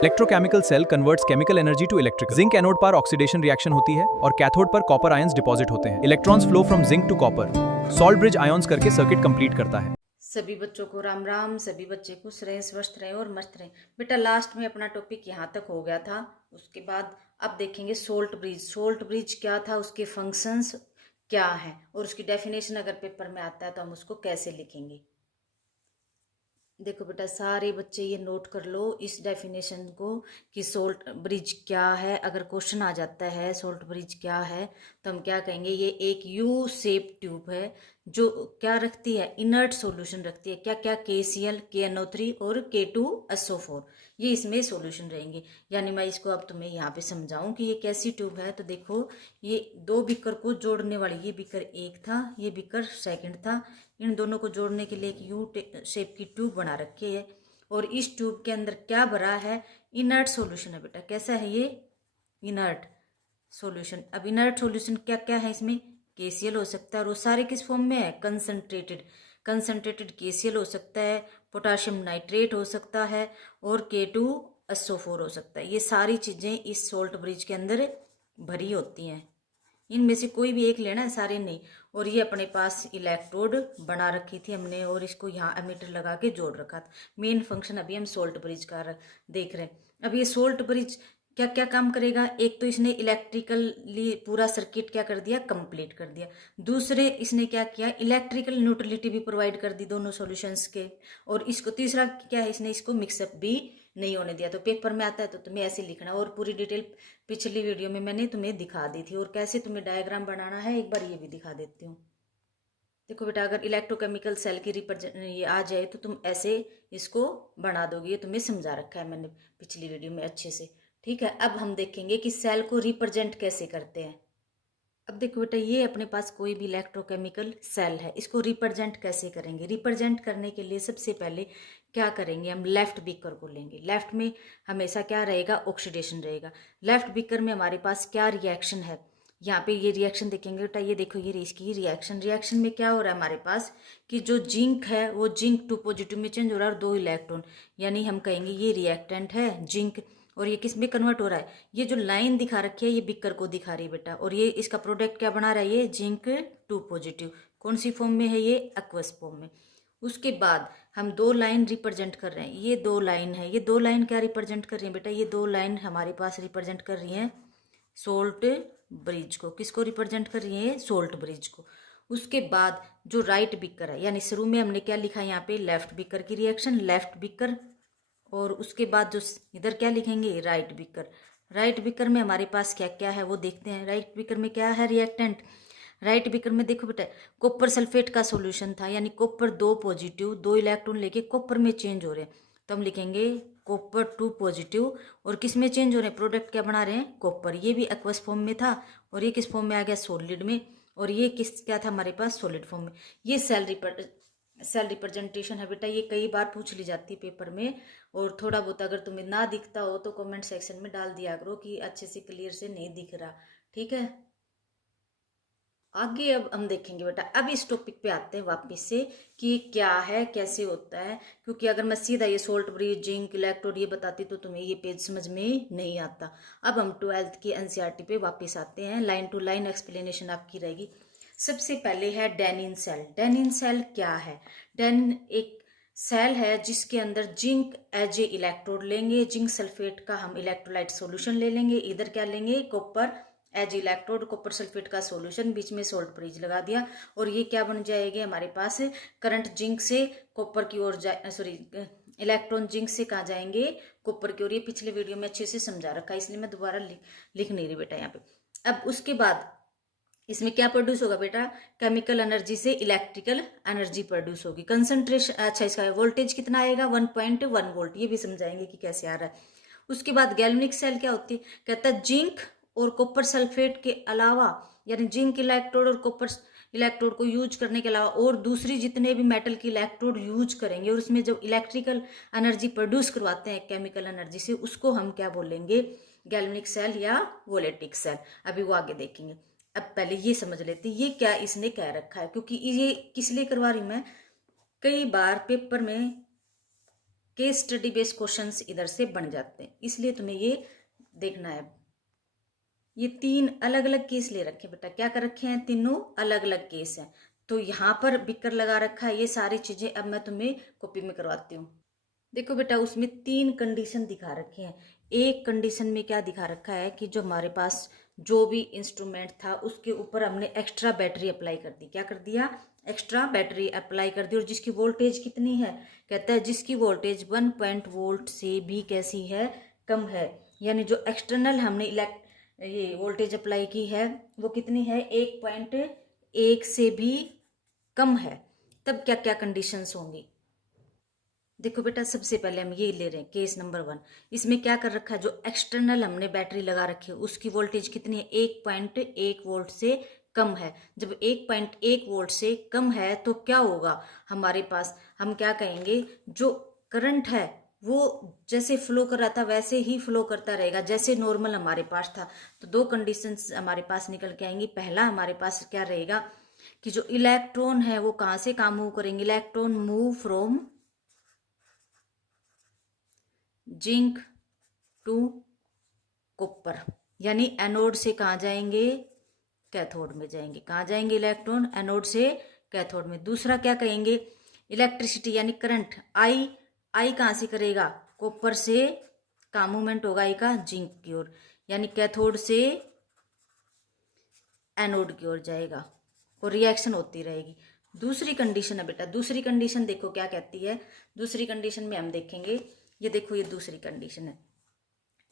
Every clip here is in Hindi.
Electrochemical cell converts chemical energy to electrical. Zinc anode पर ऑक्सीडेशन रिएक्शन होती है और कैथोड पर कॉपर आयंस डिपॉजिट होते हैं। Electrons flow from zinc to copper salt bridge ions करके सर्किट कंप्लीट करता है। सभी बच्चों को राम राम। सभी बच्चे खुश रहें, स्वस्थ रहें और मस्त रहें। बेटा लास्ट में अपना टॉपिक यहाँ तक हो गया था। उसके बाद अब देखेंगे सोल्ट ब्रिज। सोल्ट ब्रिज क्या था, उसके फंक्शंस क्या है और उसकी डेफिनेशन अगर पेपर में आता है तो हम उसको कैसे लिखेंगे। देखो बेटा सारे बच्चे ये नोट कर लो इस डेफिनेशन को कि सोल्ट ब्रिज क्या है। अगर क्वेश्चन आ जाता है सोल्ट ब्रिज क्या है तो हम क्या कहेंगे, ये एक यू शेप ट्यूब है जो क्या रखती है, इनर्ट सॉल्यूशन रखती है। क्या क्या, KCl, KNO3 और K2SO4, ये इसमें सॉल्यूशन रहेंगे। यानी मैं इसको अब तुम्हें यहाँ पे समझाऊं कि ये कैसी ट्यूब है। तो देखो ये दो बीकर को जोड़ने वाली, ये बीकर एक था, ये बीकर सेकंड था। इन दोनों को जोड़ने के लिए एक यू शेप की ट्यूब बना रखी है और इस ट्यूब के अंदर क्या भरा है, इनर्ट सॉल्यूशन है। बेटा कैसा है ये, इनर्ट सॉल्यूशन। अब इनर्ट सॉल्यूशन क्या क्या है इसमें, KCl हो सकता है और वो सारे किस फॉर्म में है, कंसंट्रेटेड। कंसंट्रेटेड KCl हो सकता है, पोटाशियम नाइट्रेट हो सकता है और K2SO4 हो सकता है। ये सारी चीज़ें इस सोल्ट ब्रिज के अंदर भरी होती हैं। इनमें से कोई भी एक लेना है, सारे नहीं। और ये अपने पास इलेक्ट्रोड बना रखी थी हमने और इसको यहाँ एमीटर लगा के जोड़ रखा था। मेन फंक्शन अभी हम सोल्ट ब्रिज का देख रहे हैं। अब ये सोल्ट ब्रिज क्या क्या काम करेगा, एक तो इसने इलेक्ट्रिकली पूरा सर्किट क्या कर दिया, कंप्लीट कर दिया। दूसरे इसने क्या किया, इलेक्ट्रिकल न्यूट्रलिटी भी प्रोवाइड कर दी दोनों सॉल्यूशंस के। और इसको तीसरा क्या है, इसने इसको मिक्सअप भी नहीं होने दिया। तो पेपर में आता है तो तुम्हें ऐसे लिखना। और पूरी डिटेल पिछली वीडियो में मैंने तुम्हें दिखा दी थी और कैसे तुम्हें डायग्राम बनाना है एक बार ये भी दिखा देती हूँ। देखो बेटा अगर इलेक्ट्रोकेमिकल सेल की रिप्रेजेंट ये आ जाए तो तुम ऐसे इसको बना दोगे। ये तुम्हें समझा रखा है मैंने पिछली वीडियो में अच्छे से। ठीक है, अब हम देखेंगे कि सेल को रिप्रेजेंट कैसे करते हैं। अब देखो बेटा ये अपने पास कोई भी इलेक्ट्रोकेमिकल सेल है, इसको रिप्रेजेंट कैसे करेंगे। रिप्रेजेंट करने के लिए सबसे पहले क्या करेंगे, हम लेफ्ट बीकर को लेंगे। लेफ्ट में हमेशा क्या रहेगा, ऑक्सीडेशन रहेगा। लेफ्ट बीकर में हमारे पास क्या रिएक्शन है, यहाँ पे ये रिएक्शन देखेंगे बेटा। ये देखो ये इसकी रिएक्शन। रिएक्शन में क्या हो रहा है हमारे पास कि जो जिंक है वो जिंक 2 पॉजिटिव में चेंज हो रहा है और 2 इलेक्ट्रॉन, यानी हम कहेंगे ये रिएक्टेंट है जिंक। और ये किस में कन्वर्ट हो रहा है, ये जो लाइन दिखा रखी है ये बिकर को दिखा रही है बेटा। और ये इसका प्रोडक्ट क्या बना रहा है, ये जिंक 2 पॉजिटिव। कौन सी फॉर्म में है, ये एक्वस फॉर्म में। उसके बाद हम 2 लाइन रिप्रेजेंट कर रहे हैं। ये 2 लाइन है, ये 2 लाइन क्या रिप्रेजेंट कर रही है बेटा, ये 2 लाइन हमारे पास रिप्रेजेंट कर रही हैं सोल्ट ब्रिज को। किसको रिप्रेजेंट कर रही है, सोल्ट ब्रिज को। उसके बाद जो राइट बिकर है, यानी शुरू में हमने क्या लिखा है यहाँ पे, लेफ्ट बिकर की रिएक्शन, लेफ्ट बिकर। और उसके बाद जो इधर क्या लिखेंगे, राइट बिकर। राइट बिकर में हमारे पास क्या क्या है वो देखते हैं। राइट बिकर में क्या है, रिएक्टेंट। राइट बिकर में देखो बेटा कॉपर सल्फेट का सॉल्यूशन था, यानी कॉपर 2 पॉजिटिव 2 इलेक्ट्रॉन लेके कॉपर में चेंज हो रहे हैं। तो हम लिखेंगे कॉपर 2 पॉजिटिव और किस में चेंज हो रहे हैं, प्रोडक्ट क्या बना रहे हैं, कॉपर। ये भी एक्वस फॉर्म में था और ये किस फॉर्म में आ गया, सॉलिड में। और ये किस क्या था हमारे पास, सॉलिड फॉर्म में। ये सेल रिप्रेजेंटेशन है बेटा। ये कई बार पूछ ली जाती है पेपर में। और थोड़ा बहुत अगर तुम्हें ना दिखता हो तो कमेंट सेक्शन में डाल दिया करो कि अच्छे से क्लियर से नहीं दिख रहा। ठीक है, आगे अब हम देखेंगे बेटा। अब इस टॉपिक पे आते हैं वापस से कि क्या है, कैसे होता है। क्योंकि अगर मैं सीधा ये सोल्ट ब्रिज जिंक इलेक्ट्रोड ये बताती तो तुम्हें ये पेज समझ में नहीं आता। अब हम 12th की NCERT पे वापस आते हैं। लाइन टू लाइन एक्सप्लेनेशन आपकी रहेगी। सबसे पहले है डेनिन सेल। डेनिन सेल क्या है, डेनिन एक सेल है जिसके अंदर जिंक एज ए इलेक्ट्रोड लेंगे। जिंक सल्फेट का हम इलेक्ट्रोलाइट सॉल्यूशन ले लेंगे। इधर क्या लेंगे, copper as electrode, copper sulphate का सॉल्यूशन, बीच में सोल्ट ब्रिज लगा दिया। और ये क्या बन जाएगी हमारे पास, करंट जिंक से कॉपर की ओर सॉरी इलेक्ट्रॉन जिंक से कहाँ जाएंगे, कॉपर की ओर। ये पिछले वीडियो में अच्छे से समझा रखा है इसलिए मैं दोबारा लिख नहीं रही बेटा यहाँ पे। अब उसके बाद इसमें क्या प्रोड्यूस होगा बेटा, केमिकल एनर्जी से इलेक्ट्रिकल एनर्जी प्रोड्यूस होगी। कंसंट्रेशन, अच्छा इसका वोल्टेज कितना आएगा, 1.1 वोल्ट। ये भी समझाएंगे कि कैसे आ रहा है। उसके बाद गैल्वेनिक सेल क्या होती है, कहता है जिंक और कॉपर सल्फेट के अलावा, यानी जिंक इलेक्ट्रोड और कॉपर इलेक्ट्रोड को यूज करने के अलावा और दूसरी जितने भी मेटल की इलेक्ट्रोड यूज करेंगे और उसमें जो इलेक्ट्रिकल एनर्जी प्रोड्यूस करवाते हैं केमिकल एनर्जी से, उसको हम क्या बोलेंगे, गैल्वेनिक सेल या वोलेटिक सेल। अभी वो आगे देखेंगे। अब पहले ये समझ लेते हैं ये क्या इसने कह रखा है, क्योंकि ये किस लिए करवा रही मैं, कई बार पेपर में केस स्टडी बेस्ड क्वेश्चंस इधर से बन जाते हैं, इसलिए तुम्हें ये देखना है। ये 3 अलग अलग केस ले रखे बेटा, क्या कर रखे हैं, तीनों अलग अलग केस हैं। तो यहाँ पर बिकर लगा रखा है, ये सारी चीजें अब मैं तुम्हें कॉपी में करवाती हूँ। देखो बेटा, उसमें 3 कंडीशन दिखा रखे हैं। एक कंडीशन में क्या दिखा रखा है कि जो हमारे पास जो भी इंस्ट्रूमेंट था उसके ऊपर हमने एक्स्ट्रा बैटरी अप्लाई कर दी। क्या कर दिया, एक्स्ट्रा बैटरी अप्लाई कर दी, और जिसकी वोल्टेज कितनी है, कहता है जिसकी वोल्टेज 1 वोल्ट से भी कैसी है, कम है। यानी जो एक्सटर्नल हमने ये वोल्टेज अप्लाई की है वो कितनी है, 1.1 से भी कम है। तब क्या क्या कंडीशंस होंगी। देखो बेटा, सबसे पहले हम ये ले रहे हैं केस नंबर 1। इसमें क्या कर रखा है, जो एक्सटर्नल हमने बैटरी लगा रखी है उसकी वोल्टेज कितनी है, 1.1 वोल्ट से कम है। जब 1.1 वोल्ट से कम है तो क्या होगा हमारे पास, हम क्या कहेंगे, जो करंट है वो जैसे फ्लो कर रहा था वैसे ही फ्लो करता रहेगा, जैसे नॉर्मल हमारे पास था। तो 2 कंडीशंस हमारे पास निकल के आएंगी। पहला हमारे पास क्या रहेगा कि जो इलेक्ट्रॉन है वो कहाँ से कहाँ मूव करेंगे, electron move from zinc to copper, यानी एनोड से कहाँ जाएंगे, कैथोड में जाएंगे। कहाँ जाएंगे इलेक्ट्रॉन, एनोड से कैथोड में। दूसरा क्या कहेंगे, इलेक्ट्रिसिटी यानी करंट आई कहाँ से करेगा, कॉपर से, कहाँ मूवमेंट होगा आई का, जिंक की ओर, यानी कैथोड से एनोड की ओर जाएगा और रिएक्शन होती रहेगी। दूसरी कंडीशन है बेटा, दूसरी कंडीशन देखो क्या कहती है। दूसरी कंडीशन में हम देखेंगे, ये देखो ये दूसरी कंडीशन है।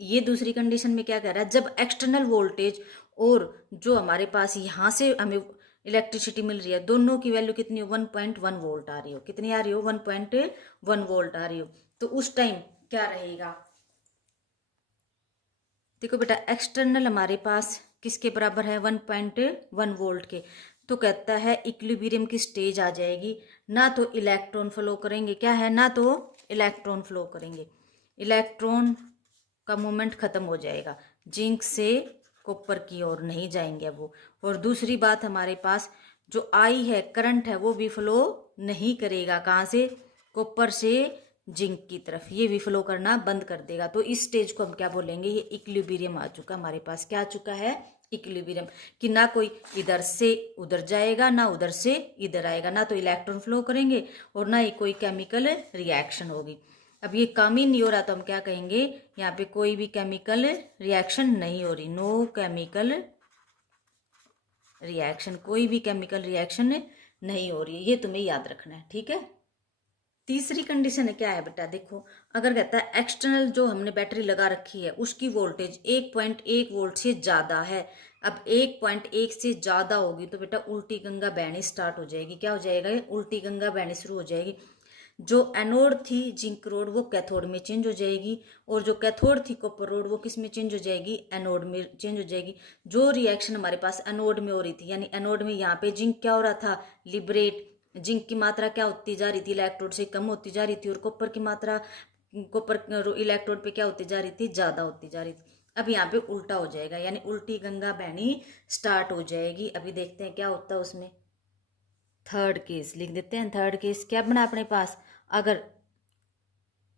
ये दूसरी कंडीशन में क्या कह रहा है, जब एक्सटर्नल वोल्टेज और जो हमारे पास यहाँ से हमें इलेक्ट्रिसिटी मिल रही है दोनों की वैल्यू कितनी हो, 1.1 वोल्ट आ रही हो। कितनी आ रही हो, 1.1 वोल्ट आ रही हो। तो उस टाइम क्या रहेगा, देखो बेटा, एक्सटर्नल हमारे पास किसके बराबर है, 1.1 वोल्ट के। तो कहता है इक्विलिब्रियम की स्टेज आ जाएगी, ना तो इलेक्ट्रॉन फ्लो करेंगे, क्या है, ना तो इलेक्ट्रॉन फ्लो करेंगे, इलेक्ट्रॉन का मूवमेंट खत्म हो जाएगा, जिंक से कॉपर की ओर नहीं जाएंगे अब वो। और दूसरी बात हमारे पास जो आई है, करंट है, वो भी फ्लो नहीं करेगा, कहाँ से, कॉपर से जिंक की तरफ, ये भी फ्लो करना बंद कर देगा। तो इस स्टेज को हम क्या बोलेंगे, ये इक्विलिब्रियम आ चुका हमारे पास। क्या आ चुका है, इक्विलिब्रियम, कि ना कोई इधर से उधर जाएगा ना उधर से इधर आएगा, ना तो इलेक्ट्रॉन फ्लो करेंगे और ना ही कोई केमिकल रिएक्शन होगी। अब ये काम ही नहीं हो रहा तो हम क्या कहेंगे, यहाँ पे कोई भी केमिकल रिएक्शन नहीं हो रही, नो केमिकल रिएक्शन, कोई भी केमिकल रिएक्शन नहीं हो रही है। ये तुम्हें याद रखना है, ठीक है। तीसरी कंडीशन है, क्या है बेटा, देखो, अगर कहता है एक्सटर्नल जो हमने बैटरी लगा रखी है उसकी वोल्टेज 1.1 वोल्ट से ज़्यादा है। अब 1.1 से ज़्यादा होगी तो बेटा उल्टी गंगा बहनी स्टार्ट हो जाएगी। क्या हो जाएगा, उल्टी गंगा बहनी शुरू हो जाएगी। जो एनोड थी जिंक रोड वो कैथोड में चेंज हो जाएगी, और जो कैथोड थी कॉपर रोड वो किस में चेंज हो जाएगी, एनोड में चेंज हो जाएगी। जो रिएक्शन हमारे पास एनोड में हो रही थी, यानी एनोड में यहाँ पे जिंक क्या हो रहा था, लिबरेट, जिंक की मात्रा क्या होती जा रही थी, इलेक्ट्रोड से कम होती जा रही थी, और कॉपर की मात्रा, कॉपर इलेक्ट्रोड पे क्या होती जा रही थी, ज़्यादा होती जा रही थी। अब यहाँ पे उल्टा हो जाएगा, यानी उल्टी गंगा बहनी स्टार्ट हो जाएगी। अभी देखते हैं क्या होता है उसमें। थर्ड केस लिख देते हैं। थर्ड केस क्या बना अपने पास, अगर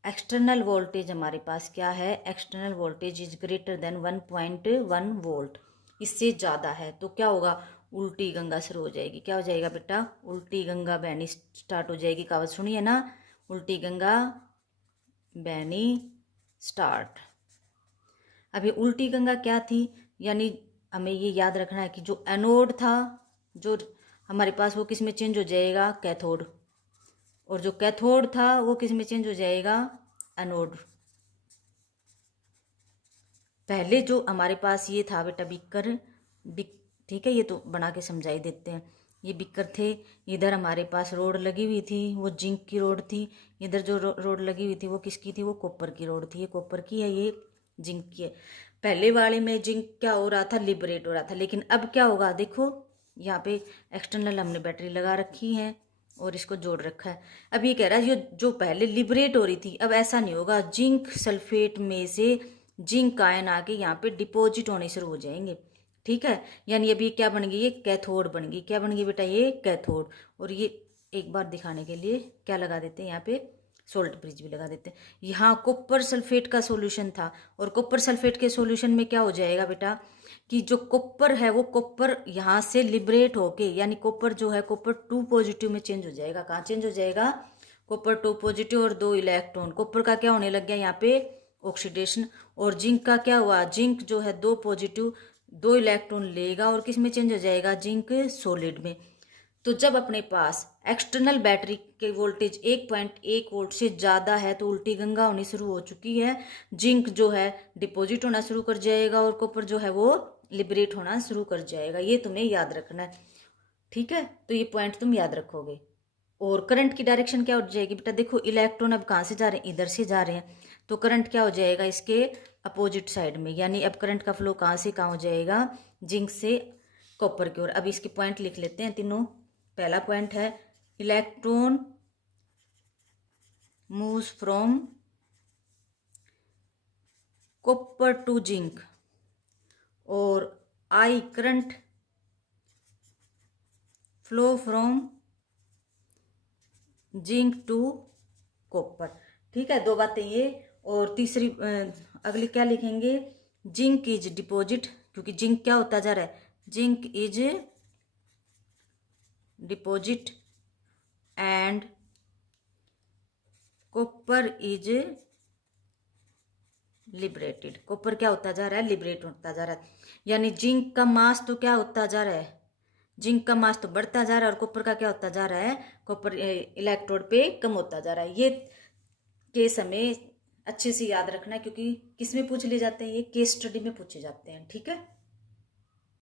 एक्सटर्नल वोल्टेज हमारे पास क्या है, external voltage is greater than 1.1 volt, इससे ज़्यादा है, तो क्या होगा, उल्टी गंगा शुरू हो जाएगी। क्या हो जाएगा बेटा, उल्टी गंगा बहनी स्टार्ट हो जाएगी। कहावत सुनिए ना, उल्टी गंगा बहनी स्टार्ट। अभी उल्टी गंगा क्या थी, यानी हमें ये याद रखना है कि जो एनोड था, जो हमारे पास, वो किस में चेंज हो जाएगा, कैथोड, और जो कैथोड था वो किस में चेंज हो जाएगा, एनोड। पहले जो हमारे पास ये था बेटा बिकर, ठीक है, ये तो बना के समझाई देते हैं। ये बिकर थे, इधर हमारे पास रोड लगी हुई थी, वो जिंक की रोड थी। इधर जो रोड लगी हुई थी वो किसकी थी, वो कॉपर की रोड थी। ये कॉपर की है, ये जिंक की है। पहले वाले में जिंक क्या हो रहा था, लिबरेट हो रहा था, लेकिन अब क्या होगा, देखो यहाँ पे एक्सटर्नल हमने बैटरी लगा रखी है और इसको जोड़ रखा है। अब ये कह रहा है ये जो पहले लिबरेट हो रही थी अब ऐसा नहीं होगा, जिंक सल्फेट में से जिंक आयन आके यहाँ पे डिपॉजिट होने शुरू हो जाएंगे, ठीक है। यानी अभी क्या बन गई, ये कैथोड बन गई। क्या बन गई बेटा, ये कैथोड। और ये एक बार दिखाने के लिए क्या लगा देते हैं यहाँ पे, सोल्ट ब्रिज भी लगा देते हैं। यहाँ कॉपर सल्फेट का सॉल्यूशन था और कॉपर सल्फेट के सॉल्यूशन में क्या हो जाएगा बेटा कि जो कॉपर है वो कॉपर यहाँ से लिबरेट होके, यानी कॉपर जो है कॉपर 2 पॉजिटिव में चेंज हो जाएगा। कहाँ चेंज हो जाएगा? कॉपर 2 पॉजिटिव और 2 इलेक्ट्रॉन। कॉपर का क्या होने लग गया यहाँ पे? ऑक्सीडेशन। और जिंक का क्या हुआ? जिंक जो है 2 पॉजिटिव 2 इलेक्ट्रॉन लेगा और किस में चेंज हो जाएगा? जिंक सॉलिड में। तो जब अपने पास एक्सटर्नल बैटरी के वोल्टेज 1.1 वोल्ट से ज़्यादा है तो उल्टी गंगा होनी शुरू हो चुकी है। जिंक जो है डिपॉजिट होना शुरू कर जाएगा और कॉपर जो है वो लिबरेट होना शुरू कर जाएगा। ये तुम्हें याद रखना है, ठीक है? तो ये पॉइंट तुम याद रखोगे। और करंट की डायरेक्शन क्या हो जाएगी बेटा? देखो इलेक्ट्रॉन अब कहाँ से जा रहे हैं? इधर से जा रहे हैं, तो करंट क्या हो जाएगा? इसके अपोजिट साइड में, यानी अब करंट का फ्लो कहाँ से कहाँ हो जाएगा? जिंक से कॉपर की ओर। अब इसके पॉइंट लिख लेते हैं तीनों। पहला पॉइंट है electron moves from copper to zinc, और I current flow from zinc to copper. ठीक है, दो बातें ये। और तीसरी अगली क्या लिखेंगे? जिंक इज डिपॉजिट, क्योंकि जिंक क्या होता जा रहा है? Zinc is deposit and copper is liberated. Copper क्या होता जा रहा है? लिबरेट होता जा रहा है। यानी जिंक का मास तो क्या होता जा रहा है? जिंक का मास तो बढ़ता जा रहा है और कॉपर का क्या होता जा रहा है? कॉपर इलेक्ट्रोड पे कम होता जा रहा है। ये केस हमें अच्छे से याद रखना है, क्योंकि किस में पूछ ले जाते हैं? ये केस स्टडी में पूछे जाते हैं। ठीक है।